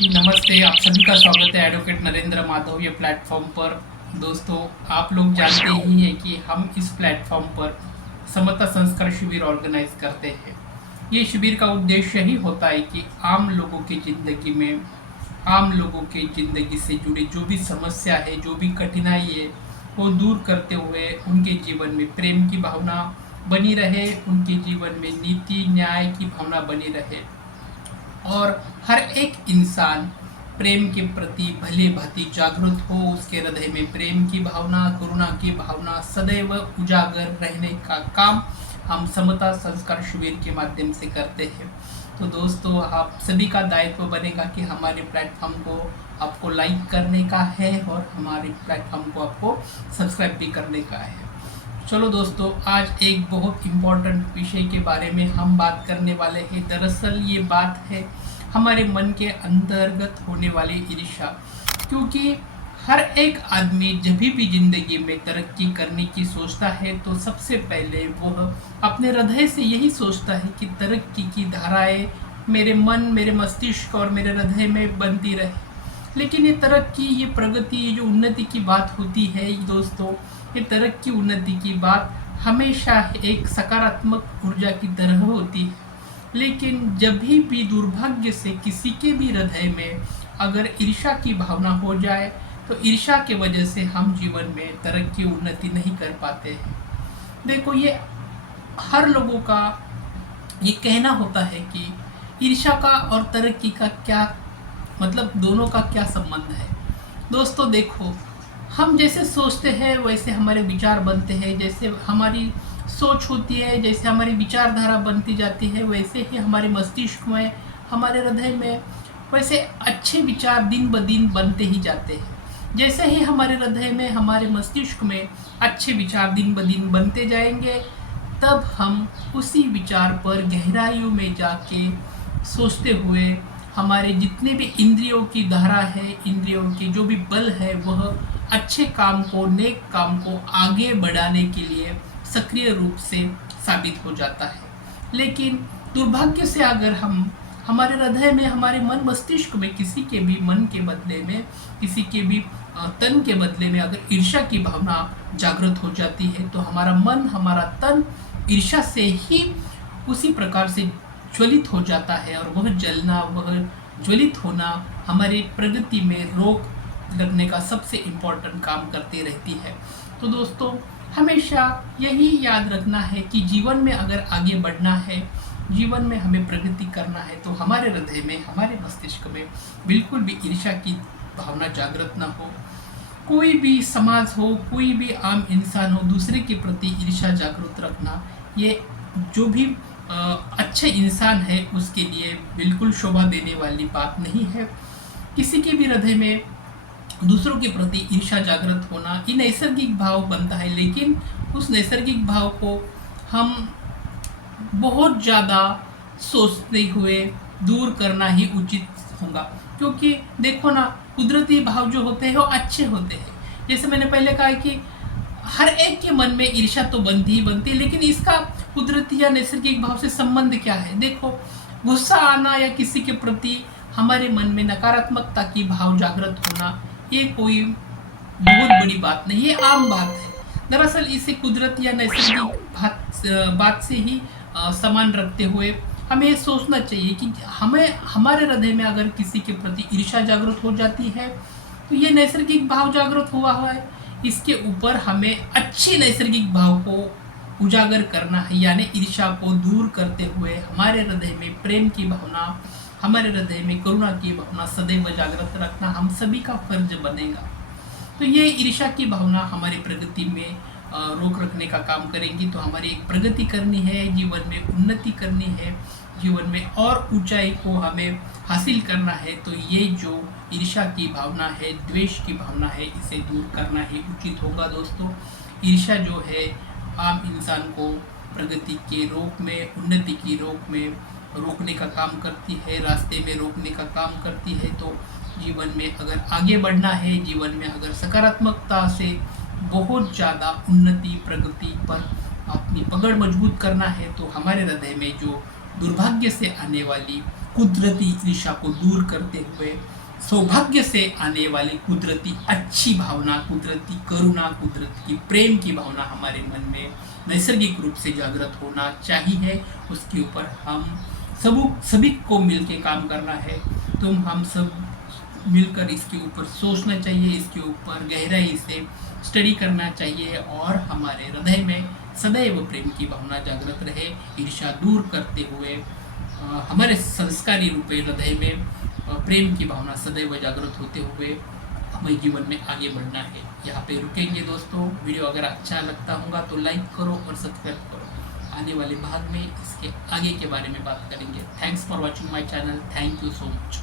जी नमस्ते, आप सभी का स्वागत है एडवोकेट नरेंद्र माधव ये प्लेटफॉर्म पर। दोस्तों, आप लोग जानते ही हैं कि हम इस प्लेटफॉर्म पर समता संस्कार शिविर ऑर्गेनाइज करते हैं। ये शिविर का उद्देश्य ही होता है कि आम लोगों की ज़िंदगी में, आम लोगों की ज़िंदगी से जुड़ी जो भी समस्या है, जो भी कठिनाई है, वो दूर करते हुए उनके जीवन में प्रेम की भावना बनी रहे, उनके जीवन में नीति न्याय की भावना बनी रहे और हर एक इंसान प्रेम के प्रति भली भांति जागरूक हो, उसके हृदय में प्रेम की भावना, करुणा की भावना सदैव उजागर रहने का काम हम समता संस्कार शिविर के माध्यम से करते हैं। तो दोस्तों, आप सभी का दायित्व बनेगा कि हमारे प्लेटफॉर्म को आपको लाइक करने का है और हमारे प्लेटफॉर्म को आपको सब्सक्राइब भी करने का है। चलो दोस्तों, आज एक बहुत इम्पोर्टेंट विषय के बारे में हम बात करने वाले हैं। दरअसल ये बात है हमारे मन के अंतर्गत होने वाली ईर्ष्या। क्योंकि हर एक आदमी जब भी जिंदगी में तरक्की करने की सोचता है तो सबसे पहले वह अपने हृदय से यही सोचता है कि तरक्की की धाराएं मेरे मन, मेरे मस्तिष्क और मेरे हृदय में बनती रहे। लेकिन ये तरक्की, ये प्रगति, ये जो उन्नति की बात होती है दोस्तों, ये तरक्की उन्नति की बात हमेशा एक सकारात्मक ऊर्जा की तरह होती है। लेकिन जब भी दुर्भाग्य से किसी के भी हृदय में अगर ईर्ष्या की भावना हो जाए तो ईर्ष्या की वजह से हम जीवन में तरक्की उन्नति नहीं कर पाते हैं। देखो, ये हर लोगों का ये कहना होता है कि ईर्ष्या का और तरक्की का क्या मतलब, दोनों का क्या संबंध है। दोस्तों देखो, हम जैसे सोचते हैं वैसे हमारे विचार बनते हैं, जैसे हमारी सोच होती है, जैसे हमारी विचारधारा बनती जाती है, वैसे ही हमारे मस्तिष्क में, हमारे हृदय में वैसे अच्छे विचार दिन ब दिन बनते ही जाते हैं। जैसे ही हमारे हृदय में, हमारे मस्तिष्क में अच्छे विचार दिन ब दिन बनते जाएंगे, तब हम उसी विचार पर गहराइयों में जाके सोचते हुए हमारे जितने भी इंद्रियों की धारा है, इंद्रियों की जो भी बल है, वह अच्छे काम को, नेक काम को आगे बढ़ाने के लिए सक्रिय रूप से साबित हो जाता है। लेकिन दुर्भाग्य से अगर हम हमारे हृदय में, हमारे मन मस्तिष्क में किसी के भी मन के बदले में, किसी के भी तन के बदले में अगर ईर्ष्या की भावना जागृत हो जाती है तो हमारा मन, हमारा तन ईर्ष्या से ही उसी प्रकार से ज्वलित हो जाता है और वह जलना, वह ज्वलित होना हमारी प्रगति में रोक लगने का सबसे इम्पोर्टेंट काम करती रहती है। तो दोस्तों, हमेशा यही याद रखना है कि जीवन में अगर आगे बढ़ना है, जीवन में हमें प्रगति करना है, तो हमारे हृदय में, हमारे मस्तिष्क में बिल्कुल भी ईर्ष्या की भावना जागृत ना हो। कोई भी समाज हो, कोई भी आम इंसान हो, दूसरे के प्रति ईर्ष्या जागृत रखना ये जो भी अच्छे इंसान है उसके लिए बिल्कुल शोभा देने वाली बात नहीं है। किसी के भी हृदय में दूसरों के प्रति ईर्ष्या जागृत होना ये नैसर्गिक भाव बनता है, लेकिन उस नैसर्गिक भाव को हम बहुत ज़्यादा सोचते हुए दूर करना ही उचित होगा। क्योंकि देखो ना, कुदरती भाव जो होते हैं वो अच्छे होते हैं। जैसे मैंने पहले कहा कि हर एक के मन में ईर्ष्या तो बनती ही बनती है, लेकिन इसका कुदरती या नैसर्गिक भाव से संबंध क्या है। देखो, गुस्सा आना या किसी के प्रति हमारे मन में नकारात्मकता की भाव जागृत होना ये कोई बहुत बड़ी बात नहीं, ये आम बात है। दरअसल इसे कुदरत या नैसर्गिक बात से ही समान रखते हुए हमें ये सोचना चाहिए कि हमें, हमारे हृदय में अगर किसी के प्रति ईर्ष्या जागृत हो जाती है तो ये नैसर्गिक भाव जागृत हुआ है। इसके ऊपर हमें अच्छे नैसर्गिक भाव को उजागर करना है, यानी ईर्ष्या को दूर करते हुए हमारे हृदय में प्रेम की भावना, हमारे हृदय में करुणा की भावना सदैव जागृत रखना हम सभी का फर्ज बनेगा। तो ये ईर्ष्या की भावना हमारी प्रगति में रोक रखने का काम करेंगी। तो हमारी एक प्रगति करनी है, जीवन में उन्नति करनी है, जीवन में और ऊंचाई को हमें हासिल करना है, तो ये जो ईर्ष्या की भावना है, द्वेष की भावना है, इसे दूर करना ही उचित होगा। दोस्तों, ईर्ष्या जो है आम इंसान को प्रगति के रोक में, उन्नति की रोक में रोकने का काम करती है, रास्ते में रोकने का काम करती है। तो जीवन में अगर आगे बढ़ना है, जीवन में अगर सकारात्मकता से बहुत ज़्यादा उन्नति, प्रगति पर अपनी पकड़ मजबूत करना है, तो हमारे हृदय में जो दुर्भाग्य से आने वाली कुदरती ईर्ष्या को दूर करते हुए सौभाग्य से आने वाली कुदरती अच्छी भावना, कुदरती करुणा, कुदरती प्रेम की भावना हमारे मन में नैसर्गिक रूप से जागृत होना चाहिए। उसके ऊपर हम सभी को मिलके काम करना है। हम सब मिलकर इसके ऊपर सोचना चाहिए, इसके ऊपर गहराई से स्टडी करना चाहिए और हमारे हृदय में सदैव प्रेम की भावना जागृत रहे, ईर्ष्या दूर करते हुए हमारे संस्कारी रूपे हृदय में प्रेम की भावना सदैव जागृत होते हुए हमें जीवन में आगे बढ़ना है। यहाँ पे रुकेंगे दोस्तों। वीडियो अगर अच्छा लगता होगा तो लाइक करो और सब्सक्राइब करो। आने वाले भाग में इसके आगे के बारे में बात करेंगे। Thanks for watching my channel. Thank you so much.